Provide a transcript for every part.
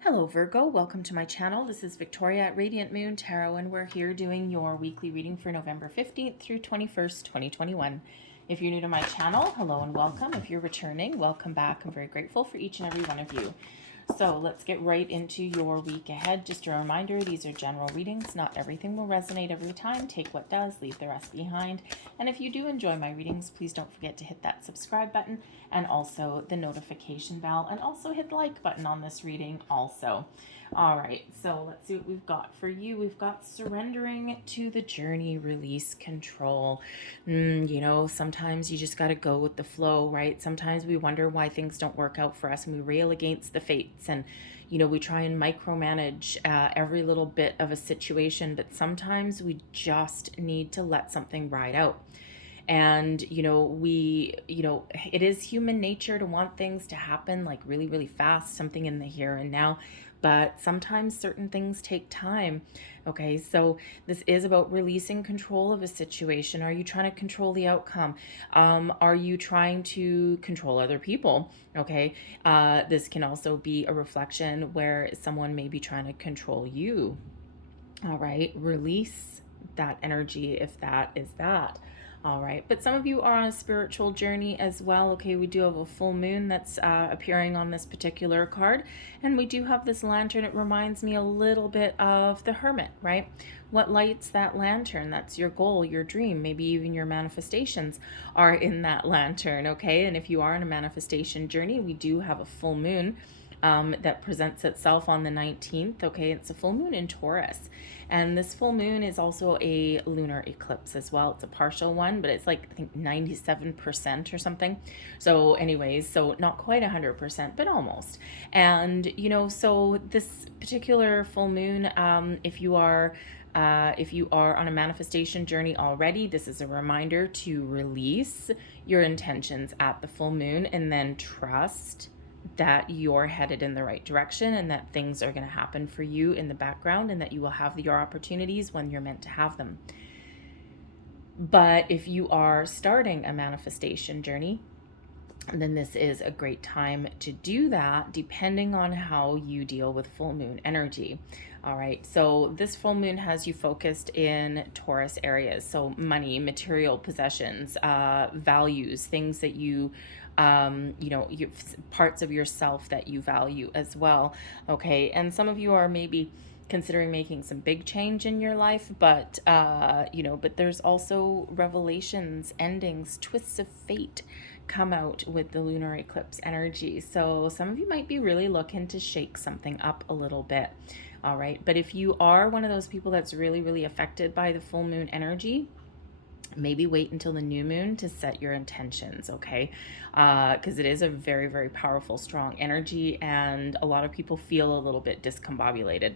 Hello Virgo, welcome to my channel. This is Victoria at Radiant Moon Tarot, and we're here doing your weekly reading for November 15th through 21st, 2021. If you're new to my channel, hello and welcome. If you're returning, welcome back. I'm very grateful for each and every one of you. So let's get right into your week ahead. Just a reminder, these are general readings. Not everything will resonate every time. Take what does, leave the rest behind. And if you do enjoy my readings, please don't forget to hit that subscribe button and also the notification bell, and also hit the like button on this reading also. All right, so let's see what we've got for you. We've got surrendering to the journey, release control. You know, sometimes you just got to go with the flow, right? Sometimes we wonder why things don't work out for us and we rail against the fates, and you know, we try and micromanage every little bit of a situation, but sometimes we just need to let something ride out. And it is human nature to want things to happen like really, really fast, something in the here and now, but sometimes certain things take time. Okay, so this is about releasing control of a situation. Are you trying to control the outcome? Are you trying to control other people? Okay, this can also be a reflection where someone may be trying to control you. All right, release that energy if that is that. All right, but some of you are on a spiritual journey as well. Okay, we do have a full moon that's appearing on this particular card, and we do have this lantern. It reminds me a little bit of the Hermit, right? What lights that lantern? That's your goal, your dream, maybe even your manifestations are in that lantern, okay? And if you are in a manifestation journey, we do have a full moon that presents itself on the 19th. Okay, it's a full moon in Taurus, and this full moon is also a lunar eclipse as well. It's a partial one, but it's like I think 97% or something. So anyways, so not quite 100%, but almost. And you know, so this particular full moon, if you are on a manifestation journey already, this is a reminder to release your intentions at the full moon and then trust that you're headed in the right direction and that things are going to happen for you in the background and that you will have your opportunities when you're meant to have them. But if you are starting a manifestation journey, then this is a great time to do that, depending on how you deal with full moon energy. All right, so this full moon has you focused in Taurus areas, so money, material possessions, values, things that you parts of yourself that you value as well. Okay, and some of you are maybe considering making some big change in your life, but but there's also revelations, endings, twists of fate come out with the lunar eclipse energy. So some of you might be really looking to shake something up a little bit. All right, but if you are one of those people that's really, really affected by the full moon energy, maybe wait until the new moon to set your intentions, okay? Because it is a very, very powerful, strong energy, and a lot of people feel a little bit discombobulated.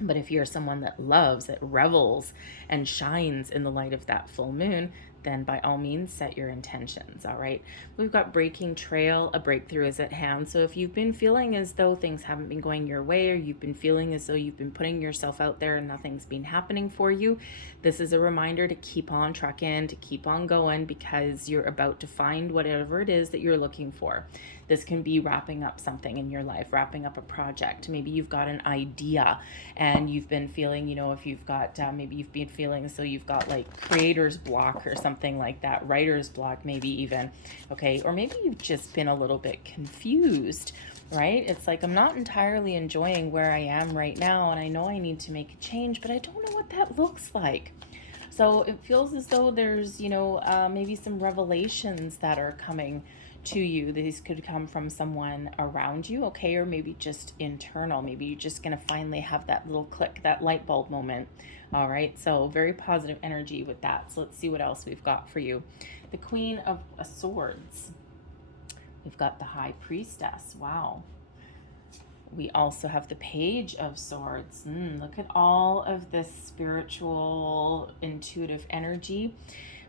But if you're someone that loves, that revels and shines in the light of that full moon, then by all means set your intentions. All right, we've got breaking trail, a breakthrough is at hand. So if you've been feeling as though things haven't been going your way, or you've been feeling as though you've been putting yourself out there and nothing's been happening for you, this is a reminder to keep on trucking, to keep on going, because you're about to find whatever it is that you're looking for. This can be wrapping up something in your life, wrapping up a project. Maybe you've got an idea and you've been feeling, if you've got, maybe you've been feeling so you've got like creator's block or something like that, writer's block maybe even, okay? Or maybe you've just been a little bit confused, right? It's like, I'm not entirely enjoying where I am right now, and I know I need to make a change, but I don't know what that looks like. So it feels as though there's, maybe some revelations that are coming to you. These could come from someone around you, okay, or maybe just internal. Maybe you're just going to finally have that little click, that light bulb moment. All right, so very positive energy with that. So let's see what else we've got for you. The Queen of Swords. We've got the High Priestess. Wow. We also have the Page of Swords. Look at all of this spiritual, intuitive energy.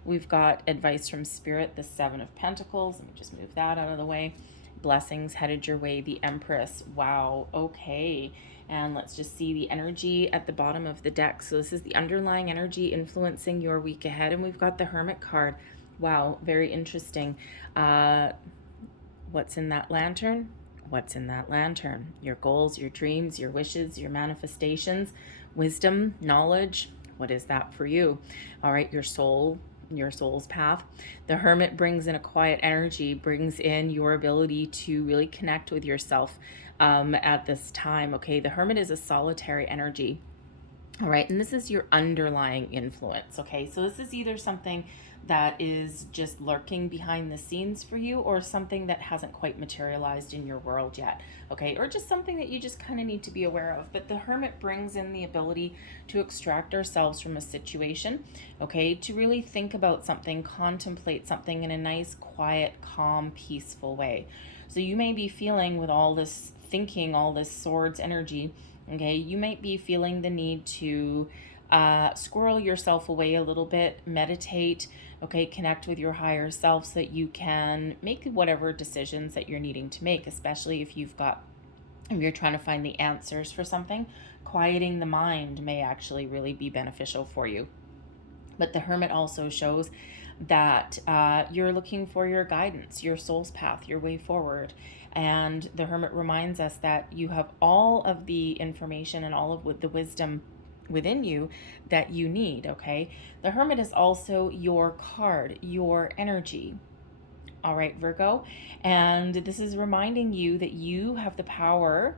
We've got advice from Spirit, the Seven of Pentacles. Let me just move that out of the way. Blessings headed your way, the Empress. Wow, okay. And let's just see the energy at the bottom of the deck. So this is the underlying energy influencing your week ahead. And we've got the Hermit card. Wow, very interesting. What's in that lantern? what's in that lantern? Your goals, your dreams, your wishes, your manifestations, wisdom, knowledge. What is that for you? All right, your soul's path. The Hermit brings in a quiet energy, brings in your ability to really connect with yourself at this time. Okay, the Hermit is a solitary energy. All right, and this is your underlying influence. Okay, so this is either something that is just lurking behind the scenes for you, or something that hasn't quite materialized in your world yet. Okay, or just something that you just kind of need to be aware of. But the Hermit brings in the ability to extract ourselves from a situation. Okay, to really think about something, contemplate something in a nice, quiet, calm, peaceful way. So you may be feeling, with all this thinking, all this swords energy, okay, you might be feeling the need to squirrel yourself away a little bit, meditate, okay, connect with your higher self so that you can make whatever decisions that you're needing to make, especially if you're trying to find the answers for something. Quieting the mind may actually really be beneficial for you. But the Hermit also shows that you're looking for your guidance, your soul's path, your way forward. And the Hermit reminds us that you have all of the information and all of the wisdom within you that you need, okay? The Hermit is also your card, your energy. All right, Virgo. And this is reminding you that you have the power,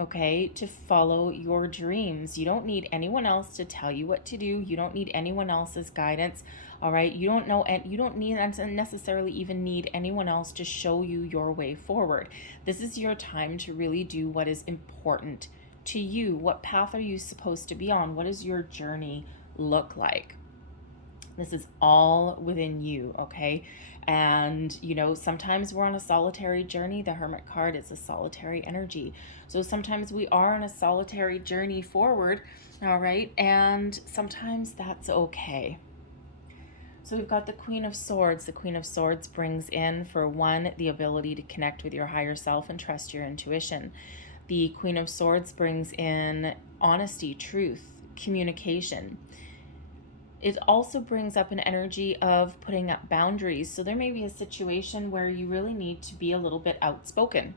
okay, to follow your dreams. You don't need anyone else to tell you what to do. You don't need anyone else's guidance. All right, you don't necessarily even need anyone else to show you your way forward. This is your time to really do what is important to you. What path are you supposed to be on? What does your journey look like? This is all within you, okay? And, sometimes we're on a solitary journey. The Hermit card is a solitary energy. So sometimes we are on a solitary journey forward, all right? And sometimes that's okay. So we've got the Queen of Swords. The Queen of Swords brings in, for one, the ability to connect with your higher self and trust your intuition. The Queen of Swords brings in honesty, truth, communication. It also brings up an energy of putting up boundaries. So there may be a situation where you really need to be a little bit outspoken.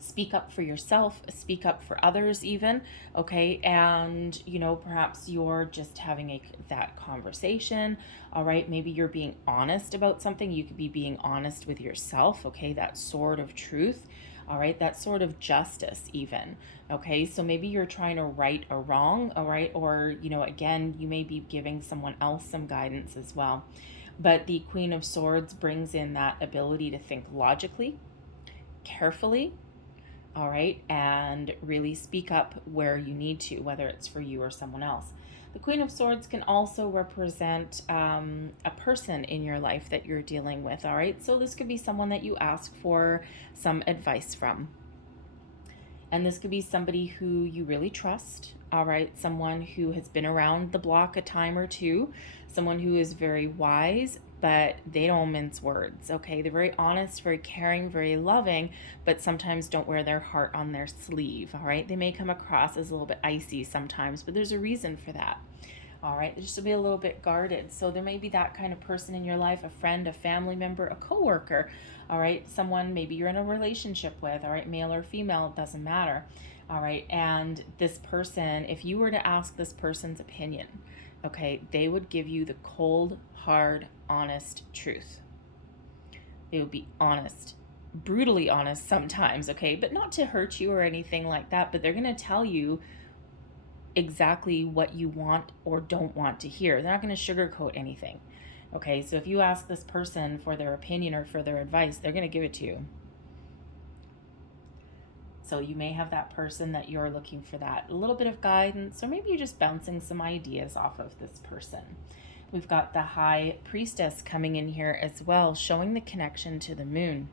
Speak up for yourself, speak up for others even, okay? And, perhaps you're just having that conversation, all right? Maybe you're being honest about something. You could be being honest with yourself, okay? That sword of truth, all right? That sort of justice even, okay? So maybe you're trying to right a wrong, all right? Or, again, you may be giving someone else some guidance as well. But the Queen of Swords brings in that ability to think logically, carefully, all right, and really speak up where you need to, whether it's for you or someone else. The Queen of Swords can also represent a person in your life that you're dealing with, all right? So this could be someone that you ask for some advice from. And this could be somebody who you really trust, all right? Someone who has been around the block a time or two, someone who is very wise, but they don't mince words, okay? They're very honest, very caring, very loving, but sometimes don't wear their heart on their sleeve, all right? They may come across as a little bit icy sometimes, but there's a reason for that, all right? They just to be a little bit guarded. So there may be that kind of person in your life, a friend, a family member, a coworker, all right? Someone maybe you're in a relationship with, all right? Male or female, it doesn't matter, all right? And this person, if you were to ask this person's opinion, okay, they would give you the cold, hard, honest truth. They would be honest, brutally honest sometimes, okay, but not to hurt you or anything like that, but they're going to tell you exactly what you want or don't want to hear. They're not going to sugarcoat anything, okay? So if you ask this person for their opinion or for their advice, they're going to give it to you. So you may have that person that you're looking for that a little bit of guidance, or maybe you're just bouncing some ideas off of this person. We've got the High Priestess coming in here as well, showing the connection to the moon.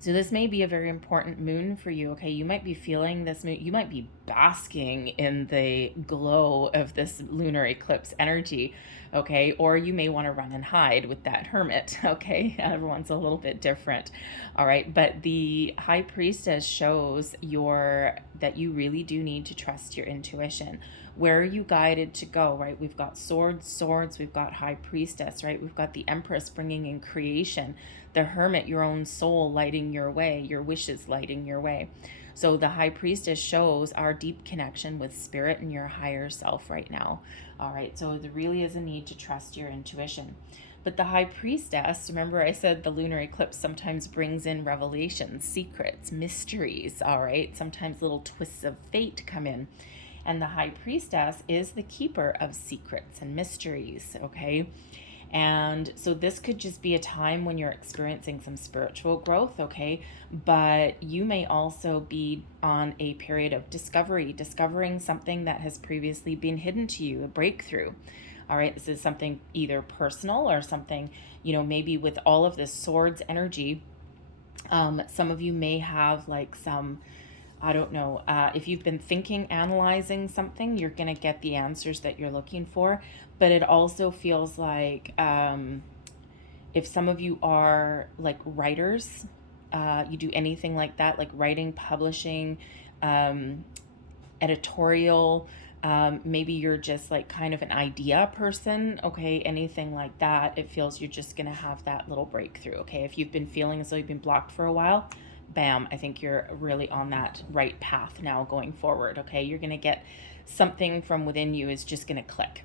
So this may be a very important moon for you, okay? You might be feeling this moon. You might be basking in the glow of this lunar eclipse energy, okay? Or you may want to run and hide with that Hermit, okay? Everyone's a little bit different, all right? But the High Priestess shows that you really do need to trust your intuition. Where are you guided to go, right? We've got swords, we've got high priestess, right? We've got the empress bringing in creation, the hermit, your own soul lighting your way, your wishes lighting your way. So the high priestess shows our deep connection with spirit and your higher self right now. All right, so there really is a need to trust your intuition. But the high priestess, remember I said the lunar eclipse sometimes brings in revelations, secrets, mysteries, all right? Sometimes little twists of fate come in. And the high priestess is the keeper of secrets and mysteries, okay? And so this could just be a time when you're experiencing some spiritual growth, okay? But you may also be on a period of discovering something that has previously been hidden to you, a breakthrough. All right, this is something either personal or something, maybe with all of this swords energy, some of you may have like some, I don't know, if you've been thinking, analyzing something, you're going to get the answers that you're looking for. But it also feels like if some of you are like writers, you do anything like that, like writing, publishing, editorial, maybe you're just like kind of an idea person, okay, anything like that, it feels you're just going to have that little breakthrough, okay? If you've been feeling as though you've been blocked for a while, bam, I think you're really on that right path now going forward, okay? You're going to get something from within you is just going to click.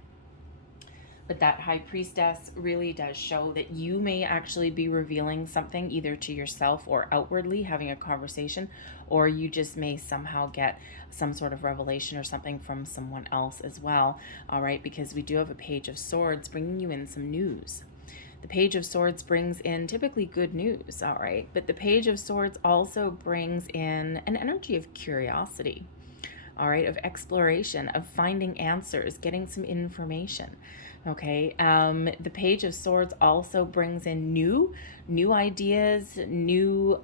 But that high priestess really does show that you may actually be revealing something either to yourself or outwardly, having a conversation, or you just may somehow get some sort of revelation or something from someone else as well, all right? Because we do have a page of swords bringing you in some news. The page of swords brings in typically good news, all right? But the page of swords also brings in an energy of curiosity, all right, of exploration, of finding answers, getting some information. Okay, the page of swords also brings in new ideas, a new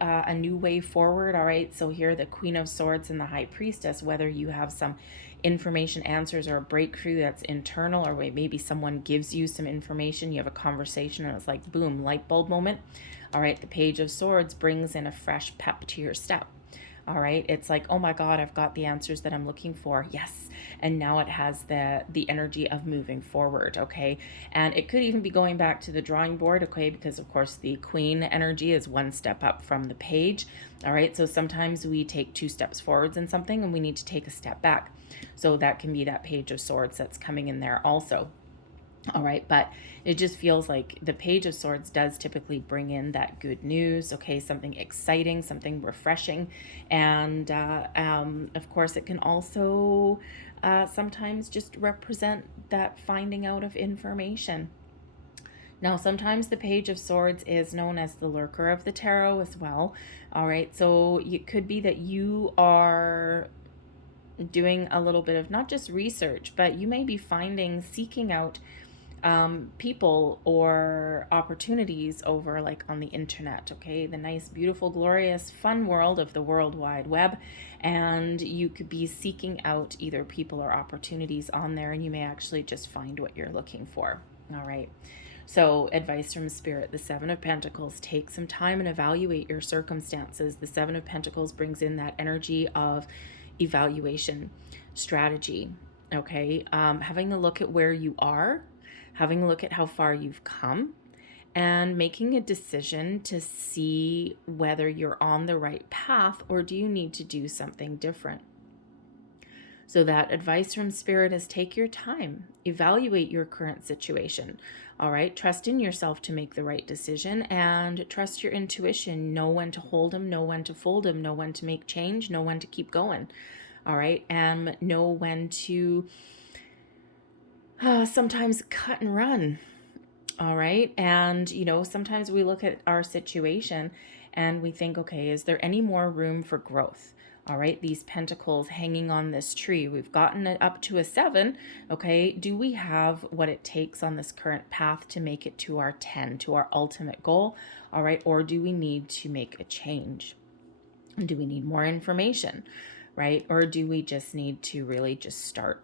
way forward. All right, so here the queen of swords and the high priestess, whether you have some information, answers, or a breakthrough that's internal, or maybe someone gives you some information, you have a conversation and it's like boom, light bulb moment. All right, the page of swords brings in a fresh pep to your step. All right, it's like, oh my God, I've got the answers that I'm looking for. Yes. And now it has the energy of moving forward. Okay. And it could even be going back to the drawing board. Okay. Because of course the queen energy is one step up from the page. All right. So sometimes we take 2 steps forwards in something and we need to take a step back. So that can be that page of swords that's coming in there also. All right, but it just feels like the page of swords does typically bring in that good news, okay, something exciting, something refreshing. And of course, it can also sometimes just represent that finding out of information. Now, sometimes the page of swords is known as the lurker of the tarot as well. All right, so it could be that you are doing a little bit of not just research, but you may be seeking out people or opportunities over like on the internet, okay, the nice, beautiful, glorious, fun world of the World Wide Web, and you could be seeking out either people or opportunities on there, and you may actually just find what you're looking for. All right, so advice from Spirit, the 7 of Pentacles, take some time and evaluate your circumstances. The 7 of Pentacles brings in that energy of evaluation, strategy, okay, having a look at where you are, having a look at how far you've come, and making a decision to see whether you're on the right path or do you need to do something different. So that advice from Spirit is take your time, evaluate your current situation, all right? Trust in yourself to make the right decision and trust your intuition. Know when to hold them, know when to fold them, know when to make change, know when to keep going, all right? And know when to sometimes cut and run. All right. And, sometimes we look at our situation and we think, okay, is there any more room for growth? All right. These pentacles hanging on this tree, we've gotten it up to a 7. Okay. Do we have what it takes on this current path to make it to our 10, to our ultimate goal? All right. Or do we need to make a change? Do we need more information? Right? Or do we just need to really just start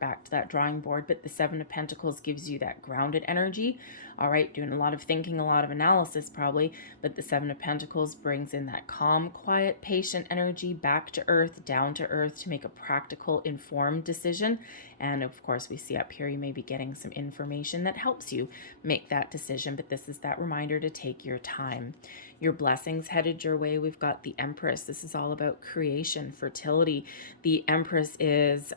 back to that drawing board? But the 7 of Pentacles gives you that grounded energy. All right, doing a lot of thinking, a lot of analysis probably, but the Seven of Pentacles brings in that calm, quiet, patient energy, back to earth, down to earth, to make a practical, informed decision. And of course, we see up here you may be getting some information that helps you make that decision, but this is that reminder to take your time. Your blessings headed your way. We've got the Empress. This is all about creation, fertility. The Empress is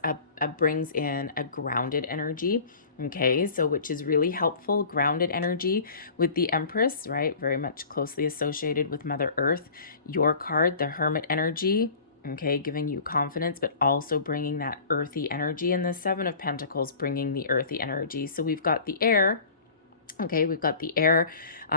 brings in a grounded energy. Okay, so which is really helpful, grounded energy with the Empress, right? Very much closely associated with Mother Earth. Your card, the Hermit energy, okay, giving you confidence, but also bringing that earthy energy. And the Seven of Pentacles bringing the earthy energy. So we've got the air. Okay, we've got the air,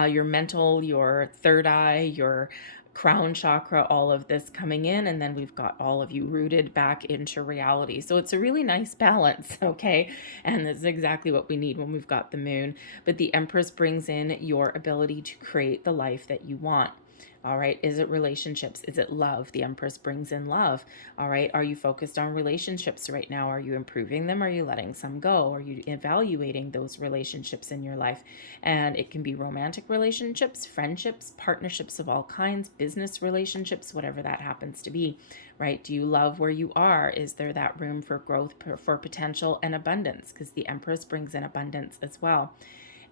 your mental, your third eye, your crown chakra, all of this coming in, and then we've got all of you rooted back into reality. So it's a really nice balance, okay? And this is exactly what we need when we've got the moon. But the Empress brings in your ability to create the life that you want. All right. Is it relationships? Is it love? The Empress brings in love. All right. Are you focused on relationships right now? Are you improving them? Are you letting some go? Are you evaluating those relationships in your life? And it can be romantic relationships, friendships, partnerships of all kinds, business relationships, whatever that happens to be, right? Do you love where you are? Is there that room for growth, for potential and abundance? Because the Empress brings in abundance as well.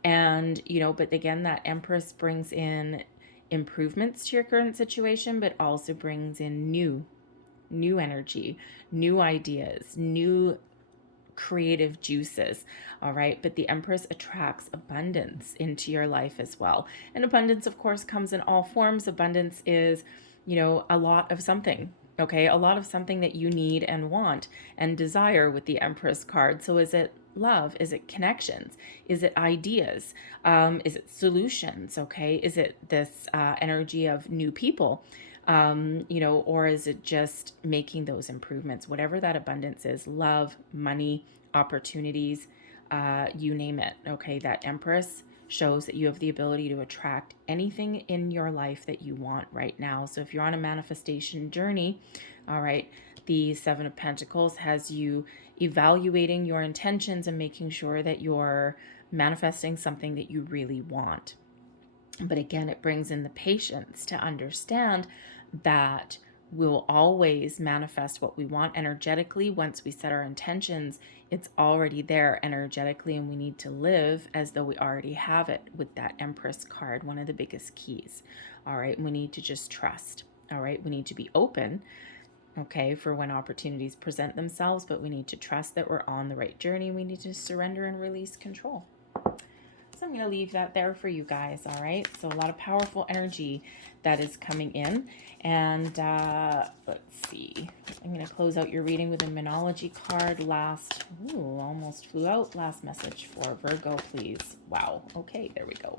And, but again, that Empress brings in improvements to your current situation, but also brings in new energy, new ideas, new creative juices. All right. But the Empress attracts abundance into your life as well. And abundance, of course, comes in all forms. Abundance is, a lot of something. Okay. A lot of something that you need and want and desire with the Empress card. So is it love? Is it connections? Is it ideas? Is it solutions? Okay. Is it this energy of new people? Or is it just making those improvements? Whatever that abundance is, love, money, opportunities, you name it. Okay. That Empress shows that you have the ability to attract anything in your life that you want right now. So if you're on a manifestation journey, all right, the Seven of Pentacles has you evaluating your intentions and making sure that you're manifesting something that you really want. But again, it brings in the patience to understand that we'll always manifest what we want energetically. Once we set our intentions, it's already there energetically, and we need to live as though we already have it with that Empress card, one of the biggest keys. All right, we need to just trust. All right, we need to be open, okay, for when opportunities present themselves, but we need to trust that we're on the right journey. We need to surrender and release control. So I'm going to leave that there for you guys, all right? So a lot of powerful energy that is coming in. And let's see. I'm going to close out your reading with a Monology card. Almost flew out. Last message for Virgo, please. Wow. Okay, there we go.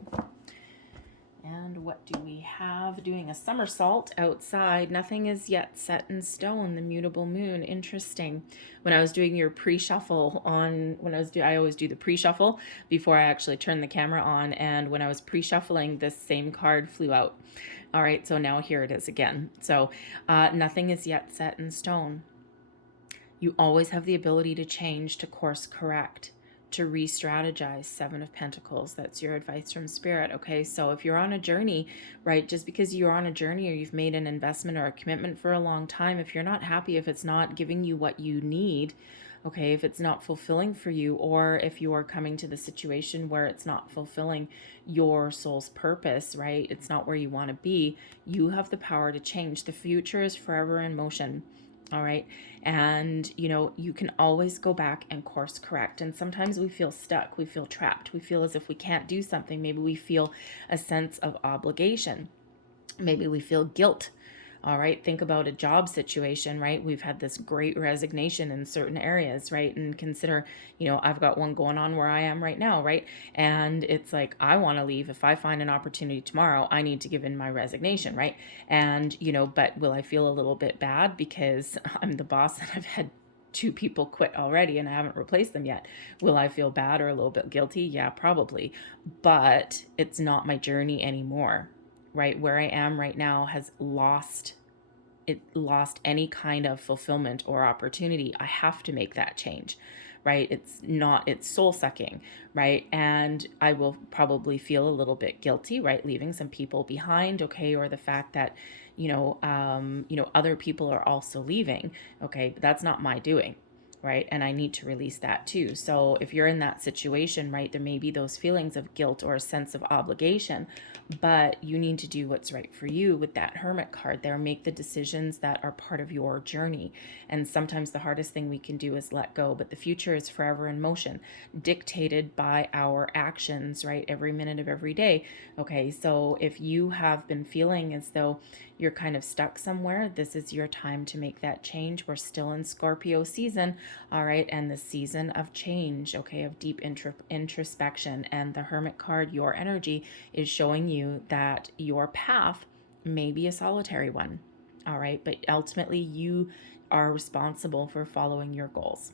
And what do we have? Doing a somersault outside. Nothing is yet set in stone. The mutable moon. Interesting. When I was doing your pre-shuffle I always do the pre-shuffle before I actually turn the camera on. And when I was pre-shuffling, this same card flew out. All right, so now here it is again. So nothing is yet set in stone. You always have the ability to change, to course correct, to re-strategize. Seven of Pentacles. That's your advice from Spirit. Okay, so if you're on a journey, right, just because you're on a journey or you've made an investment or a commitment for a long time, if you're not happy, if it's not giving you what you need, okay, if it's not fulfilling for you, or if you are coming to the situation where it's not fulfilling your soul's purpose, right, it's not where you want to be, you have the power to change. The future is forever in motion. All right. And, you can always go back and course correct. And sometimes we feel stuck. We feel trapped. We feel as if we can't do something. Maybe we feel a sense of obligation. Maybe we feel guilt. All right. Think about a job situation, right? We've had this great resignation in certain areas, right? And consider, I've got one going on where I am right now, right? And it's like, I want to leave. If I find an opportunity tomorrow, I need to give in my resignation, right? And, but will I feel a little bit bad because I'm the boss and I've had 2 people quit already and I haven't replaced them yet? Will I feel bad or a little bit guilty? Yeah, probably. But it's not my journey anymore. Right where I am right now has lost any kind of fulfillment or opportunity. I have to make that change, right? It's soul sucking, right? And I will probably feel a little bit guilty, right? Leaving some people behind, okay? Or the fact that, other people are also leaving, okay? But that's not my doing, right? And I need to release that too. So if you're in that situation, right, there may be those feelings of guilt or a sense of obligation, but you need to do what's right for you with that Hermit card there. Make the decisions that are part of your journey. And sometimes the hardest thing we can do is let go, but the future is forever in motion, dictated by our actions, right? Every minute of every day. Okay, so if you have been feeling as though you're kind of stuck somewhere, this is your time to make that change. We're still in Scorpio season, all right, and the season of change, okay, of deep introspection. And the Hermit card, your energy, is showing you that your path may be a solitary one, all right, but ultimately you are responsible for following your goals.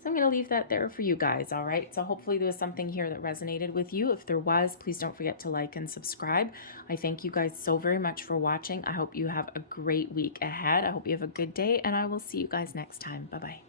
So I'm going to leave that there for you guys, all right? So hopefully there was something here that resonated with you. If there was, please don't forget to like and subscribe. I thank you guys so very much for watching. I hope you have a great week ahead. I hope you have a good day, and I will see you guys next time. Bye-bye.